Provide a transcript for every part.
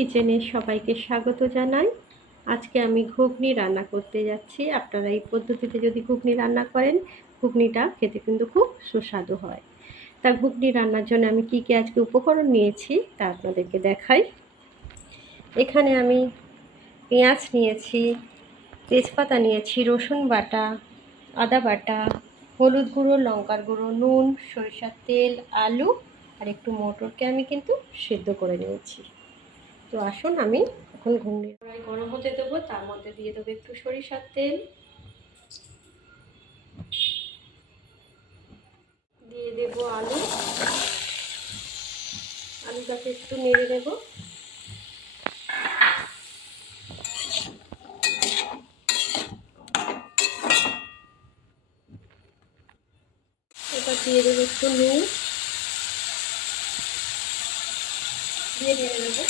কিচেনে সবাইকে স্বাগত জানাই। আজকে আমি ঘুগনি রান্না করতে যাচ্ছি। আপনারা এই পদ্ধতিতে যদি ঘুগনি রান্না করেন, ঘুগনিটা খেতে কিন্তু খুব সুস্বাদু হয়। তা ঘুগনি রান্নার জন্য আমি কী কী আজকে উপকরণ নিয়েছি তা আপনাদেরকে দেখাই। এখানে আমি পেঁয়াজ নিয়েছি, তেজপাতা নিয়েছি, রসুন বাটা, আদা বাটা, হলুদ গুঁড়ো, লঙ্কার গুঁড়ো, নুন, সরিষার তেল, আলু আর একটু মটরকে আমি কিন্তু সেদ্ধ করে নিয়েছি। তো আসুন আমি এখন ঘুগনি কড়াই গরম হতে দেবো, তার মধ্যে দিয়ে দেবো একটু সরিষার তেল, দিয়ে দেবো আলুটাকে একটু নেড়ে দেব। এবার দিয়ে দেবো একটু নুন, দিয়ে নেড়ে দেবো।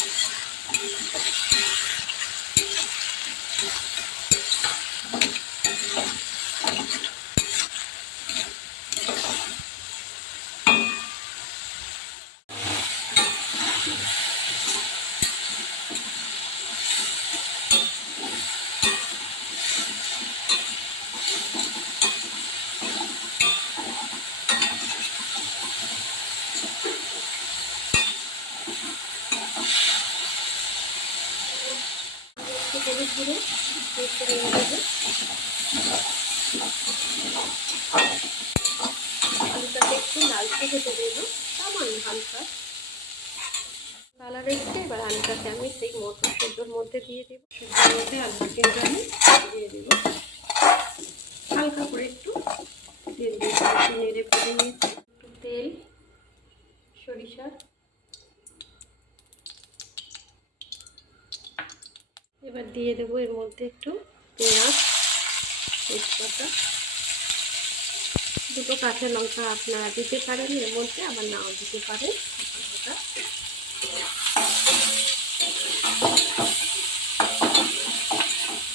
একটু হলুদ গুঁড়ো একটু নেড়ে দেবো। আলুটাকে একটু লালচে হতে দেবো, সামান্য হালকা কালার এসছে। এবার আলুটাকে আমি সেই মটর সেদ্ধর মধ্যে দিয়ে দেবো। সেদ্ধর মধ্যে আলুটা কিন্তু আমি দিয়ে দেবো, হালকা করে একটু তেল দিয়ে একটু নেড়ে ফেলে নিয়েছি। একটু তেল, সরিষার, এবার দিয়ে দেবো এর মধ্যে একটু পেঁয়াজ, তেজপাতা, দুটো কাঁচা লঙ্কা আপনারা দিতে পারেন এর মধ্যে, আবার নাও দিতে পারেন।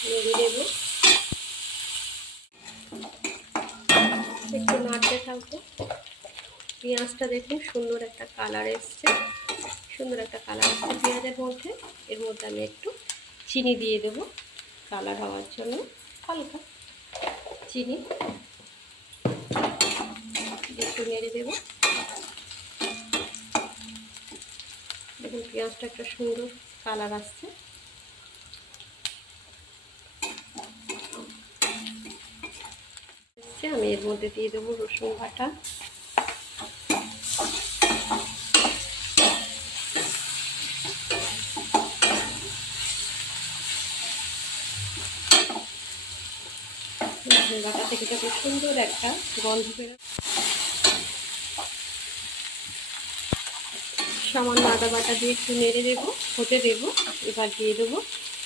নেড়ে দেবো, একটু নাড়তে থাকবো। পেঁয়াজটা দেখুন সুন্দর একটা কালার এসছে, পেঁয়াজের মধ্যে। এর মধ্যে আমি একটু চিনি দিয়ে দেবো কালার হওয়ার জন্য, হালকা চিনি একটু নেড়ে দেবো। দেখুন পেঁয়াজটা একটা সুন্দর কালার আসছে। আমি এর মধ্যে দিয়ে দেবো রসুন বাটা, রসুন বাটা থেকে খুব সুন্দর একটা গন্ধ বেরোয়। সামান্য আদা বাটা দিয়ে একটু নেড়ে দেবো, হতে দেবো। এবার দিয়ে দেবো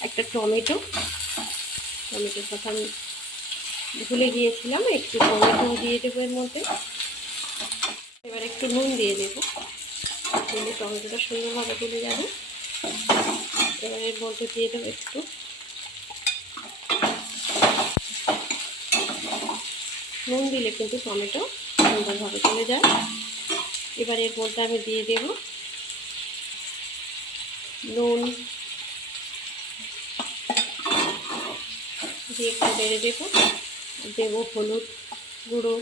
একটা টমেটোর কথা আমি ভুলে গিয়েছিলাম, একটু টমেটো দিয়ে দেবো এর মধ্যে। এবার একটু নুন দিয়ে দেবো, দিলে টমেটোটা সুন্দরভাবে গলে যাবে। এবার এর মধ্যে দিয়ে দেবো একটু নুন, দিলে কিন্তু টমেটো সুন্দরভাবে গলে যায়। এবার এর মধ্যে আমি দিয়ে দেব নুন, দিয়ে একটু নেড়ে দেবো। দেবো হলুদ গুঁড়ো,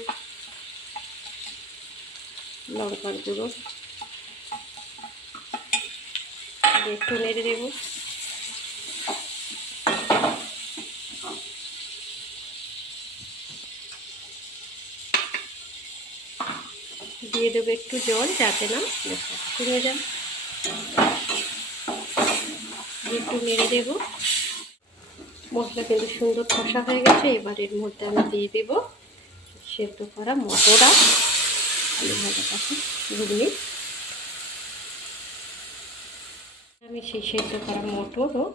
লঙ্কার গুঁড়ো, দিয়ে একটু নেড়ে দেবো। দিয়ে দেবো একটু জল, যাতে না কমে যায়। একটু নেড়ে দেবো। মশলা কিন্তু সুন্দর কষা হয়ে গেছে। এবার এর মধ্যে আমি দিয়ে দেবো সেদ্ধ করা মটর আর আলু ভাজা পাখি ঘুগনি। আমি সেই সেদ্ধ করা মটর ও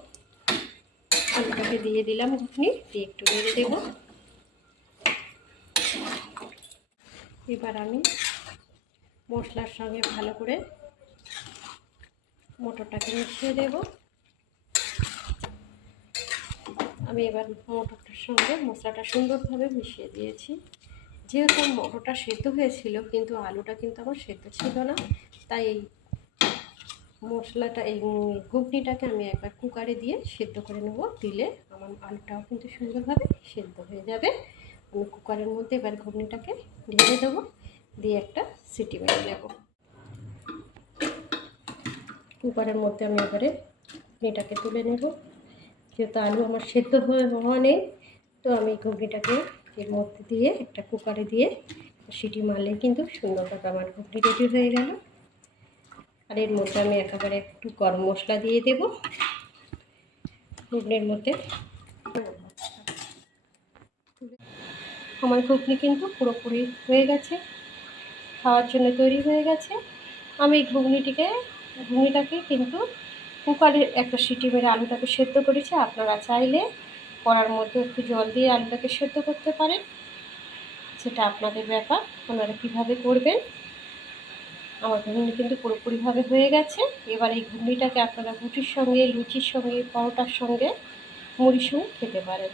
আলুটাকে দিয়ে দিলাম ঘুগনি, দিয়ে একটু নেড়ে দেবো। এবার আমি মশলার সঙ্গে ভালো করে মটরটাকে মিশিয়ে দেব। আমি এবার মটরটার সঙ্গে মশলাটা সুন্দরভাবে মিশিয়ে দিয়েছি। যেহেতু মটরটা সেদ্ধ হয়েছিল, কিন্তু আলুটা কিন্তু আমার সেদ্ধ ছিল না, তাই মশলাটা এই ঘুগনিটাকে আমি একবার কুকারে দিয়ে সেদ্ধ করে নেব, দিলে আমার আলুটাও কিন্তু সুন্দরভাবে সেদ্ধ হয়ে যাবে। আমি কুকারের মধ্যে এবার ঘুগনিটাকে ঢেলে দেবো, দিয়ে একটা সিটি মেরে নেব। কুকারের মধ্যে আমি এবারে ঘুগনিটাকে তুলে নেব। যেহেতু আলু আমার সেদ্ধ হওয়া নেই, তো আমি ঘুগনিটাকে এর মধ্যে দিয়ে একটা কুকারে দিয়ে সিটি মারলে কিন্তু সুন্দরভাবে আমার ঘুগনি রেডি হয়ে গেল। আর এর মধ্যে আমি একেবারে একটু গরম মশলা দিয়ে দেব ঘুগনির মধ্যে। আমার ঘুগনি কিন্তু পুরোপুরি হয়ে গেছে, খাওয়ার জন্য তৈরি হয়ে গেছে। আমি ঘুগনিটাকে কিন্তু কুকারে একটা সিটি মেরে আলুটাকে সেদ্ধ করেছি। আপনারা চাইলে কড়ার মধ্যে একটু জল দিয়ে আলুটাকে সেদ্ধ করতে পারেন, সেটা আপনাদের ব্যাপার, আপনারা কীভাবে করবেন। আমার ঘুগনি কিন্তু পুরোপুরিভাবে হয়ে গেছে। এবার এই ঘুগনিটাকে আপনারা রুটির সঙ্গে, লুচির সঙ্গে, পরোটার সঙ্গে, মুড়ির সঙ্গে খেতে পারেন।